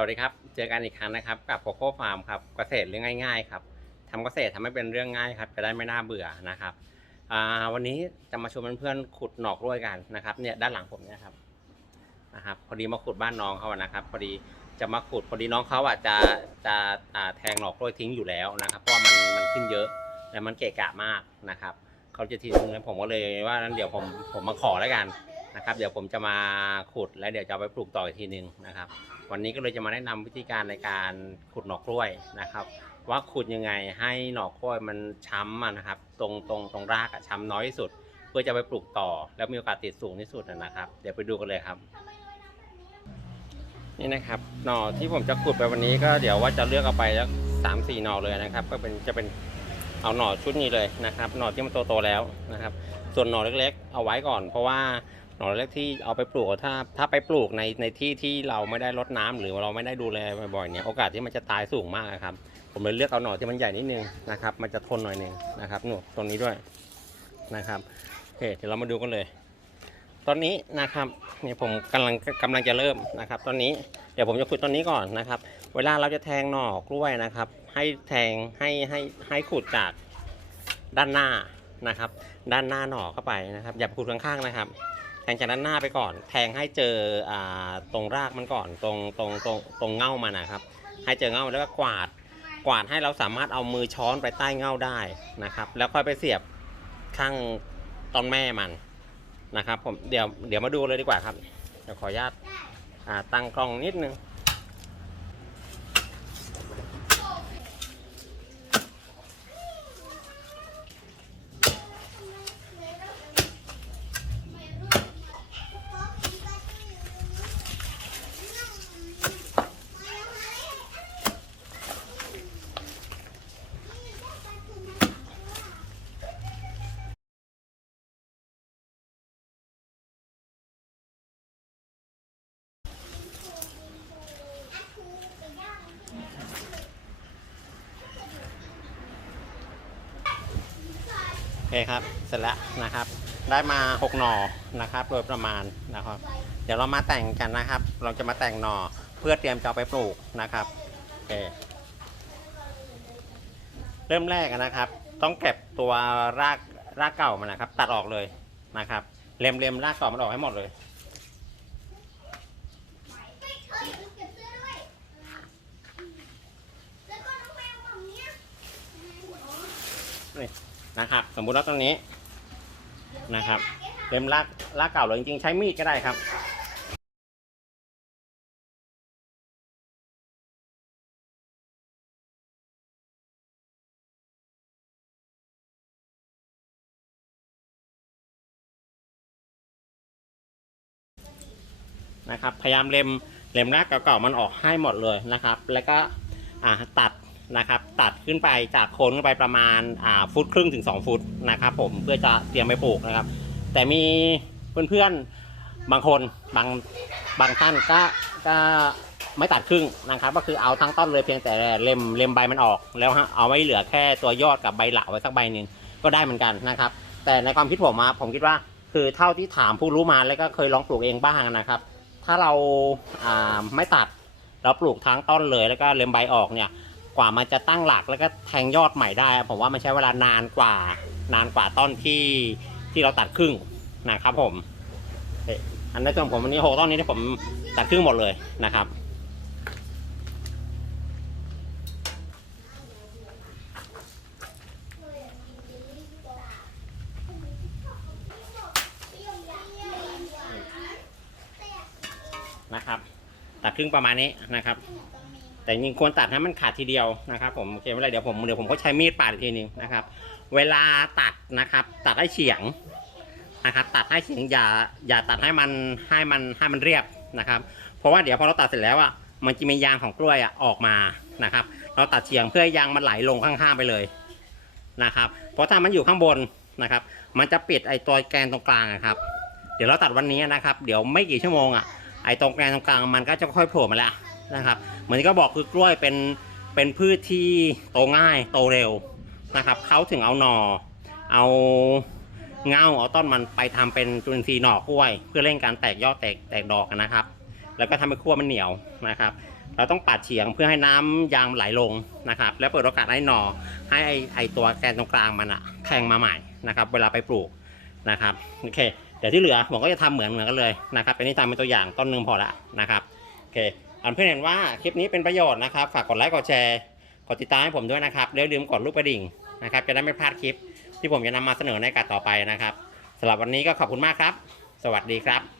วัสดีครับ เจอกันอีกครั้งนะครับ กับโคโค่ฟาร์มครับเกษตรเรื่องง่ายๆครับทำเกษตรทำให้เป็นเรื่องง่ายครับจะได้ไม่น่าเบื่อนะครับวันนี้จะมาชวนเพื่อนๆขุดหนอกกล้วยกันนะครับเนี่ยด้านหลังผมเนี่ยครับนะครับ พอดีมาขุดบ้านน้องเขาอะนะครับ พอดีจะมาขุดพอดีน้องเขาอะจะจะแทงหนอกกล้วยทิ้งอยู่แล้วนะครับเพราะว่ามันมันขึ้นเยอะและมันเกะกะมากนะครับเขาจะทิ้งแล้วผมก็เลยว่านั้นเดี๋ยวผมผมมาขอแล้วกันนะครับ เดี๋ยวผมจะมาขุดแล้วเดี๋ยวจะไปปลูกต่ออีกทีหนึ่งนะครับ วันนี้ก็เลยจะมาแนะนำวิธีการในการขุดหน่อกล้วยนะครับ ว่าขุดยังไงให้หน่อกล้วยมันช้ำนะครับ ตรงตรงตรงรากช้ำน้อยที่สุด เพื่อจะไปปลูกต่อ แล้วมีโอกาสติดสูงที่สุดนะครับ เดี๋ยวไปดูกันเลยครับ นี่นะครับหน่อที่ผมจะขุดไปวันนี้ก็เดี๋ยวว่าจะเลือกเอาไปแล้วสามสี่หน่อเลยนะครับ ก็เป็นจะเป็นเอาหน่อชุดนี้เลยนะครับ หน่อที่มันโตๆแล้วนะครับ ส่วนหน่อเล็กๆ เอาไว้ก่อน เพราะว่า หน่อเล็กที่เอาไปปลูกถ้าถ้าไปปลูกในในที่ที่เราไม่ได้รดน้ำหรือเราไม่ได้ดูแลบ่อยๆเนี่ยโอกาสที่มันจะตายสูงมากครับ ผมเลยเลือกเอาหน่อที่มันใหญ่นิดนึงนะครับ มันจะทนหน่อยนึงนะครับหนูตรงนี้ด้วยนะครับโอเคเดี๋ยวเรามาดูกันเลย ตอนนี้นะครับนี่ผมกำลังกำลังจะเริ่มนะครับ ตอนนี้เดี๋ยวผมจะขุดต้นนี้ก่อนนะครับ เวลาเราจะแทงหน่อกล้วยนะครับ ให้แทงให้ให้ให้ขุดจากด้านหน้านะครับ ด้านหน้าหน่อเข้าไปนะครับ อย่าไปขุดข้างๆนะครับ งจากด้านหน้าไปก่อน แทงให้เจออ่าตรงรากมันก่อนตรงตรงตรงตรงเง่ามันนะครับ ให้เจอเง่าแล้วก็กวาดกวาดให้เราสามารถเอามือช้อนไปใต้เง่าได้นะครับ แล้วค่อยไปเสียบข้างต้นแม่มันนะครับ ผมเดี๋ยวเดี๋ยวมาดูเลยดีกว่าครับเดี๋ยวขออนุญาตตั้งกล้องนิดนึง อเคครับ เสร็จแล้วนะครับ ได้มา 6 หน่อนะครับ โดยประมาณนะครับ เดี๋ยวเรามาแต่งกันนะครับ เราจะมาแต่งหน่อเพื่อเตรียมจะเอาไปปลูกนะครับโอเคเริ่มแรกนะครับ ต้องเก็บตัวรากรากเก่ามันนะครับ ตัดออกเลยนะครับ เล็มเล็มรากเก่ามันออกให้หมดเลยน นะครับ สมมุติว่าตรงนี้นะครับเล็มรากรากเก่าเลยจริงๆ ใช้มีดก็ได้ครับนะครับพยายามเล็มเล็มรากเก่าๆมันออกให้หมดเลยนะครับ แล้วก็ตัด นะครับ ตัดขึ้นไปจากโคนขึ้นไปประมาณอ่าฟุตครึ่งถึง 2 ฟุตนะครับ ผมเพื่อจะเตรียมไปปลูกนะครับ แต่มีเพื่อนๆบางคนบางบางท่านก็ก็ไม่ตัดครึ่งนะครับ ก็คือเอาทั้งต้นเลยเพียงแต่เล็มเล็มใบมันออก แล้วฮะเอาไว้เหลือแค่ตัวยอดกับใบหละไว้สักใบหนึ่งก็ได้เหมือนกันนะครับ แต่ในความคิดผมมาผมคิดว่าคือเท่าที่ถามผู้รู้มาแล้วก็เคยลองปลูกเองบ้างนะครับ ถ้าเราอ่าไม่ตัดเราปลูกทั้งต้นเลยแล้วก็เล็มใบออกเนี่ย กว่ามันจะตั้งหลักแล้วก็แทงยอดใหม่ได้ ผมว่ามันใช้เวลานานกว่า นานกว่าต้นที่ที่เราตัดครึ่งนะครับผมอันในส่วนผมวันนี้หกต้นนี้ที่ผมตัดครึ่งหมดเลยนะครับนะครับ ตัดครึ่งประมาณนี้นะครับ แต่จริงควรตัดให้มันขาดทีเดียวนะครับผมโอเคไม่เป็นไรเดี๋ยวผมเดี๋ยวผมก็ใช้มีดปาดอีกทีนึงนะครับ เวลาตัดนะครับ ตัดให้เฉียงนะครับ ตัดให้เฉียงอย่าอย่าตัดให้มันให้มันให้มันเรียบนะครับ เพราะว่าเดี๋ยวพอเราตัดเสร็จแล้วอะมันจะมียางของกล้วยอะออกมานะครับ เราตัดเฉียงเพื่อยางมันไหลลงข้างๆไปเลยนะครับ เพราะถ้ามันอยู่ข้างบนนะครับ มันจะปิดไอ้ตัวแกนตรงกลางครับ เดี๋ยวเราตัดวันนี้นะครับ เดี๋ยวไม่กี่ชั่วโมงอะไอ้ตรงแกนตรงกลางมันก็จะค่อยๆโผล่มาแล้ว นะครับ เหมือนที่ก็บอกคือกล้วยเป็นเป็นพืชที่โตง่ายโตเร็วนะครับเขาถึงเอาหนอ่อเอาเงาเอาต้นมันไปทำเป็นจุลินทรีย์หน่อกล้วย เพื่อเร่งการแตกยอดแตกแตกดอกนะครับ แล้วก็ทำให้ขั้วมันเหนียวนะครับ เราต้องปาดเฉียงเพื่อให้น้ำยางไหลลงนะครับ แล้วเปิดโอกาสให้หนอให้ไอไอตัวแกนตรงกลางมันอะแทงมาใหม่นะครับ เวลาไปปลูกนะครับโอเคเดี๋ยวที่เหลือผมก็จะทำเหมือนเหมือนกันเลยนะครับเป็นนี่ทำเป็นตัวอย่างต้นหนึ่งพอละนะครับโอเค อันเพื่อนเห็นว่าคลิปนี้เป็นประโยชน์นะครับ ฝากกดไลค์กดแชร์กดติดตามให้ผมด้วยนะครับแล้วอย่าลืมกดรูปกระดิ่งนะครับ จะได้ไม่พลาดคลิปที่ผมจะนำมาเสนอในการต่อไปนะครับสำหรับวันนี้ก็ขอบคุณมากครับ สวัสดีครับ